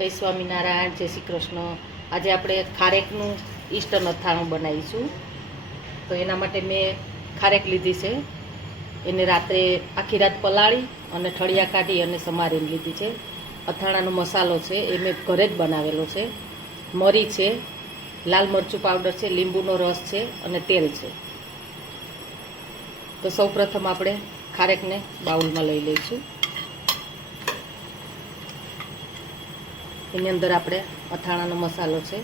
જય સ્વામિનારાયણ, જય શ્રી કૃષ્ણ. આજે આપણે ખારેકનું ઈસ્ટન અથાણું બનાવીશું. તો એના માટે મેં ખારેક લીધી છે. એને રાત્રે આખી રાત પલાળી અને ઠળિયા કાઢી અને સમારીને લીધી છે. અથાણાનો મસાલો છે, એ મેં ઘરે જ બનાવેલો છે. મરી છે, લાલ મરચું પાવડર છે, લીંબુનો રસ છે અને તેલ છે. તો સૌપ્રથમ આપણે ખારેકને બાઉલમાં લઈ લઈશું. એની અંદર આપણે અથાણાનો મસાલો છે,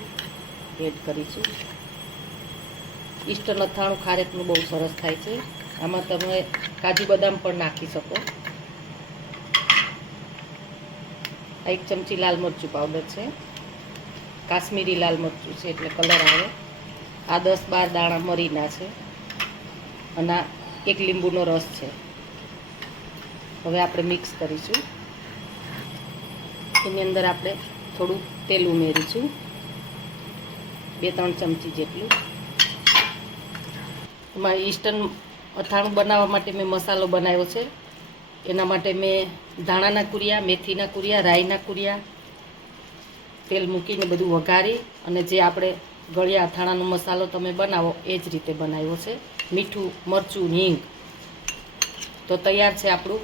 એડ કરીશું. ઈસ્ટર્ન અથાણું ખારેકનું બહુ સરસ થાય છે. આમાં તમે કાજુ બદામ પણ નાખી શકો. આ એક ચમચી લાલ મરચું પાવડર છે. કાશ્મીરી લાલ મરચું છે એટલે કલર આવે. આ દસ બાર દાણા મરીના છે અને એક લીંબુનો રસ છે. હવે આપણે મિક્સ કરીશું. એની અંદર આપણે થોડું તેલ ઉમેરીશું બે ત્રણ ચમચી જેટલું. એમાં ઈસ્ટર્ન અથાણું બનાવવા માટે મેં મસાલો બનાવ્યો છે. એના માટે મેં ધાણાના કુરિયા, મેથીના કુરિયા, રાઈના કુરિયા તેલ મૂકીને બધું વઘારી અને જે આપણે ગળ્યા અથાણાનો મસાલો તમે બનાવો એ જ રીતે બનાવ્યો છે. મીઠું, મરચું, હિંગ. તો તૈયાર છે આપણું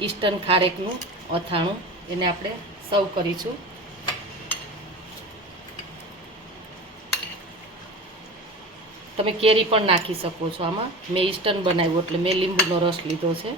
ઈસ્ટર્ન ખારેકનું અથાણું. એને આપણે સર્વ કરીશું. તમે કેરી પણ નાખી શકો છો આમાં. મેં ઈસ્ટર્ન બનાવ્યું, એટલે મેં લીંબુનો રસ લીધો છે.